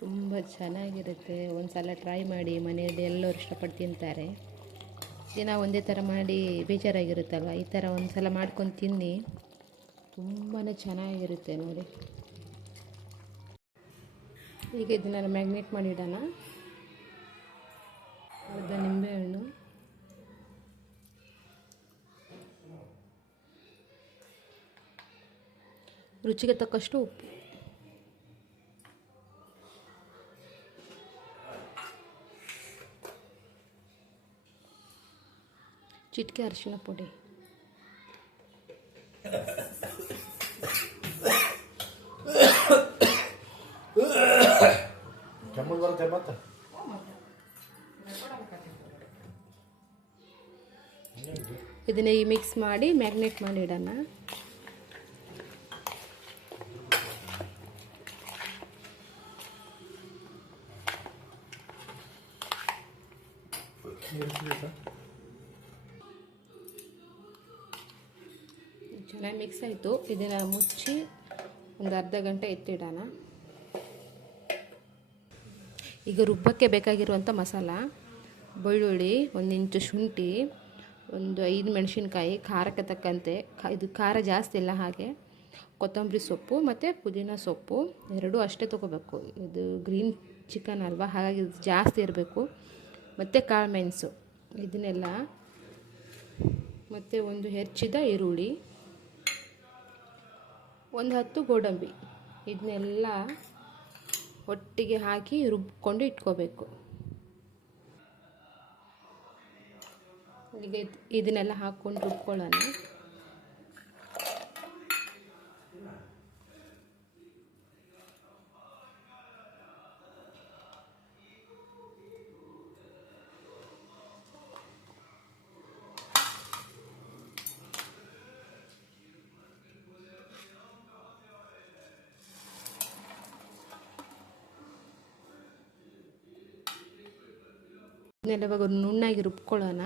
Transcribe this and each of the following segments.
ತುಂಬ ಚೆನ್ನಾಗಿರುತ್ತೆ. ಒಂದು ಸಲ ಟ್ರೈ ಮಾಡಿ, ಮನೆಯಲ್ಲಿ ಎಲ್ಲರೂ ಇಷ್ಟಪಟ್ಟು ತಿಂತಾರೆ. ದಿನ ಒಂದೇ ಥರ ಮಾಡಿ ಬೇಜಾರಾಗಿರುತ್ತಲ್ವ, ಈ ಥರ ಒಂದು ಸಲ ಮಾಡ್ಕೊಂಡು ತಿನ್ನಿ, ತುಂಬಾ ಚೆನ್ನಾಗಿರುತ್ತೆ ನೋಡಿ. ಈಗ ಇದನ್ನು ಮ್ಯಾಗ್ನೇಟ್ ಮಾಡಿ ಇಡೋಣ. ಅರ್ಧ ನಿಂಬೆಹಣ್ಣು, ರುಚಿಗೆ ತಕ್ಕಷ್ಟು ಉಪ್ಪು, ಚಿಟಿಕೆ ಅರಿಶಿನ ಪುಡಿ, ಇದನ್ನ ಈ ಮಿಕ್ಸ್ ಮಾಡಿ ಮ್ಯಾಗ್ನೇಟ್ ಮಾಡಿ ಇಡೋಣ. ಚೆನ್ನಾಗಿ ಮಿಕ್ಸ್ ಆಯಿತು. ಇದನ್ನು ಮುಚ್ಚಿ ಒಂದು ಅರ್ಧ ಗಂಟೆ ಎತ್ತಿಡೋಣ. ಈಗ ರುಬ್ಬಕ್ಕೆ ಬೇಕಾಗಿರುವಂಥ ಮಸಾಲ: ಬೆಳ್ಳುಳ್ಳಿ, 1 ಇಂಚು ಶುಂಠಿ, ಒಂದು 5 ಮೆಣಸಿನ್ಕಾಯಿ, ಖಾರಕ್ಕೆ ತಕ್ಕಂತೆ, ಇದು ಖಾರ ಜಾಸ್ತಿ ಇಲ್ಲ ಹಾಗೆ, ಕೊತ್ತಂಬರಿ ಸೊಪ್ಪು ಮತ್ತು ಪುದೀನ ಸೊಪ್ಪು ಎರಡೂ ಅಷ್ಟೇ ತೊಗೋಬೇಕು. ಇದು ಗ್ರೀನ್ ಚಿಕನ್ ಅಲ್ವಾ, ಹಾಗಾಗಿ ಇದು ಜಾಸ್ತಿ ಇರಬೇಕು. ಮತ್ತು ಕಾಳು ಮೆಣಸು ಇದನ್ನೆಲ್ಲ, ಮತ್ತು ಒಂದು ಹೆಚ್ಚಿದ ಈರುಳ್ಳಿ, ಒಂದು 10 ಗೋಡಂಬಿ, ಇದನ್ನೆಲ್ಲ ಒಟ್ಟಿಗೆ ಹಾಕಿ ರುಬ್ಕೊಂಡು ಇಟ್ಕೋಬೇಕು. ಈಗ ಇದನ್ನೆಲ್ಲ ಹಾಕ್ಕೊಂಡು ರುಬ್ಕೊಳ್ಳೋಣ. ಇದನ್ನೆಲ್ಲ ಇವಾಗ ನುಣ್ಣಾಗಿ ರುಬ್ಕೊಳ್ಳೋಣ.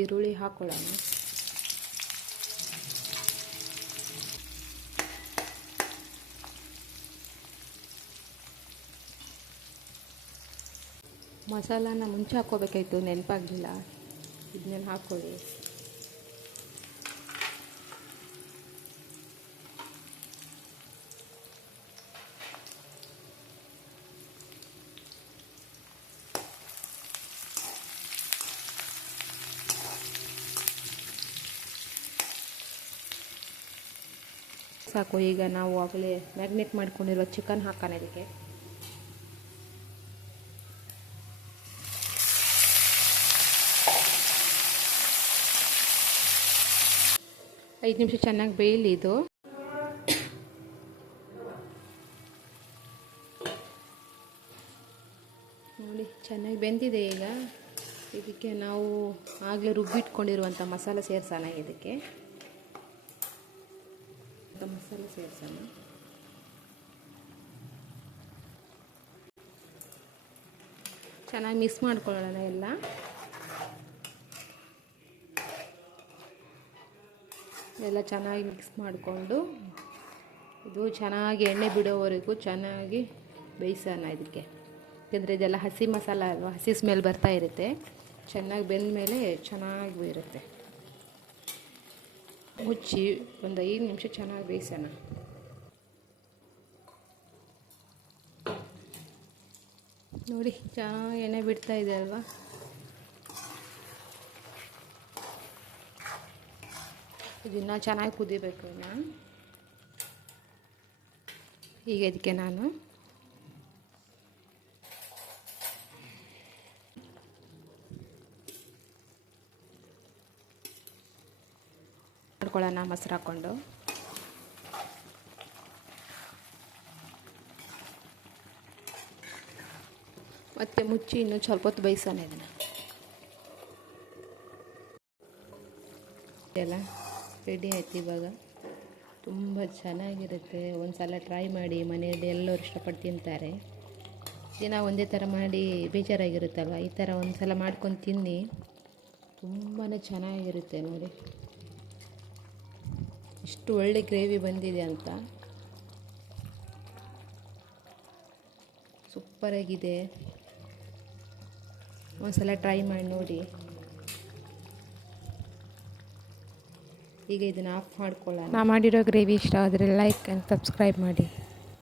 ಈರುಳ್ಳಿ ಹಾಕೊಳ್ಳೋಣ. ಮಸಾಲಾನ ಮುಂಚೆ ಹಾಕ್ಕೋಬೇಕಾಯ್ತು, ನೆನಪಾಗಲಿಲ್ಲ. ಇದನ್ನೆಲ್ಲ ಹಾಕ್ಕೊಳ್ಳಿ. ಸಾಕು. ಈಗ ನಾವು ಆಗಲೇ ಮ್ಯಾಗ್ನೇಟ್ ಮಾಡ್ಕೊಂಡಿರೋ ಚಿಕನ್ ಹಾಕೋಣ ಇದಕ್ಕೆ. ಐದು ನಿಮಿಷ ಚೆನ್ನಾಗಿ ಬೇಯಲಿ ಇದು. ನೋಡಿ ಚೆನ್ನಾಗಿ ಬೆಂದಿದೆ. ಈಗ ಇದಕ್ಕೆ ನಾವು ಆಗಲೇ ರುಬ್ಬಿಟ್ಕೊಂಡಿರುವಂಥ ಮಸಾಲೆ ಸೇರಿಸೋಣ. ಇದಕ್ಕೆ ಮಸಾಲೆ ಸೇರಿಸೋಣ. ಚೆನ್ನಾಗಿ ಮಿಕ್ಸ್ ಮಾಡ್ಕೊಳ್ಳೋಣ ಎಲ್ಲ. ಎಲ್ಲ ಚೆನ್ನಾಗಿ ಮಿಕ್ಸ್ ಮಾಡಿಕೊಂಡು ಇದು ಚೆನ್ನಾಗಿ ಎಣ್ಣೆ ಬಿಡೋವರೆಗೂ ಚೆನ್ನಾಗಿ ಬೇಯಿಸೋಣ ಇದಕ್ಕೆ. ಯಾಕಂದರೆ ಇದೆಲ್ಲ ಹಸಿ ಮಸಾಲ ಅಲ್ವಾ, ಹಸಿ ಸ್ಮೆಲ್ ಬರ್ತಾ ಇರುತ್ತೆ. ಚೆನ್ನಾಗಿ ಬೆಂದ ಮೇಲೆ ಚೆನ್ನಾಗಿ ಇರುತ್ತೆ. ಮುಚ್ಚಿ ಒಂದು 5 ನಿಮಿಷ ಚೆನ್ನಾಗಿ ಬೇಯಿಸೋಣ. ನೋಡಿ ಚೆನ್ನಾಗಿ ಎಣ್ಣೆ ಬಿಡ್ತಾ ಇದೆ ಅಲ್ವಾ. ಇದನ್ನು ಚೆನ್ನಾಗಿ ಕುದಿಬೇಕು. ಈಗ ಇದಕ್ಕೆ ನಾನು ಮಾಡ್ಕೊಳ್ಳೋಣ ಮೊಸರು ಹಾಕ್ಕೊಂಡು. ಮತ್ತೆ ಮುಚ್ಚಿ ಇನ್ನೂ ಸ್ವಲ್ಪ ಹೊತ್ತು ಬೇಯಿಸೋಣ ಇದನ್ನು. ಎಲ್ಲ ರೆಡಿ ಆಯ್ತು. ಇವಾಗ ತುಂಬ ಚೆನ್ನಾಗಿರುತ್ತೆ. ಒಂದು ಸಲ ಟ್ರೈ ಮಾಡಿ, ಮನೆಯಲ್ಲಿ ಎಲ್ಲರೂ ಇಷ್ಟಪಟ್ಟು ತಿಂತಾರೆ. ದಿನ ಒಂದೇ ಥರ ಮಾಡಿ ಬೇಜಾರಾಗಿರುತ್ತಲ್ವ, ಈ ಥರ ಒಂದು ಸಲ ಮಾಡ್ಕೊಂಡು ತಿನ್ನಿ, ತುಂಬಾ ಚೆನ್ನಾಗಿರುತ್ತೆ ನೋಡಿ. ಎಷ್ಟು ಒಳ್ಳೆ ಗ್ರೇವಿ ಬಂದಿದೆ ಅಂತ. ಸೂಪರಾಗಿದೆ. ಒಂದ್ಸಲ ಟ್ರೈ ಮಾಡಿ ನೋಡಿ. ಈಗ ಇದನ್ನು ಆಫ್ ಮಾಡ್ಕೊಳ್ಳೋಣ. ನಾ ಮಾಡಿರೋ ಗ್ರೇವಿ ಇಷ್ಟ ಆದರೆ ಲೈಕ್ ಆ್ಯಂಡ್ ಸಬ್ಸ್ಕ್ರೈಬ್ ಮಾಡಿ.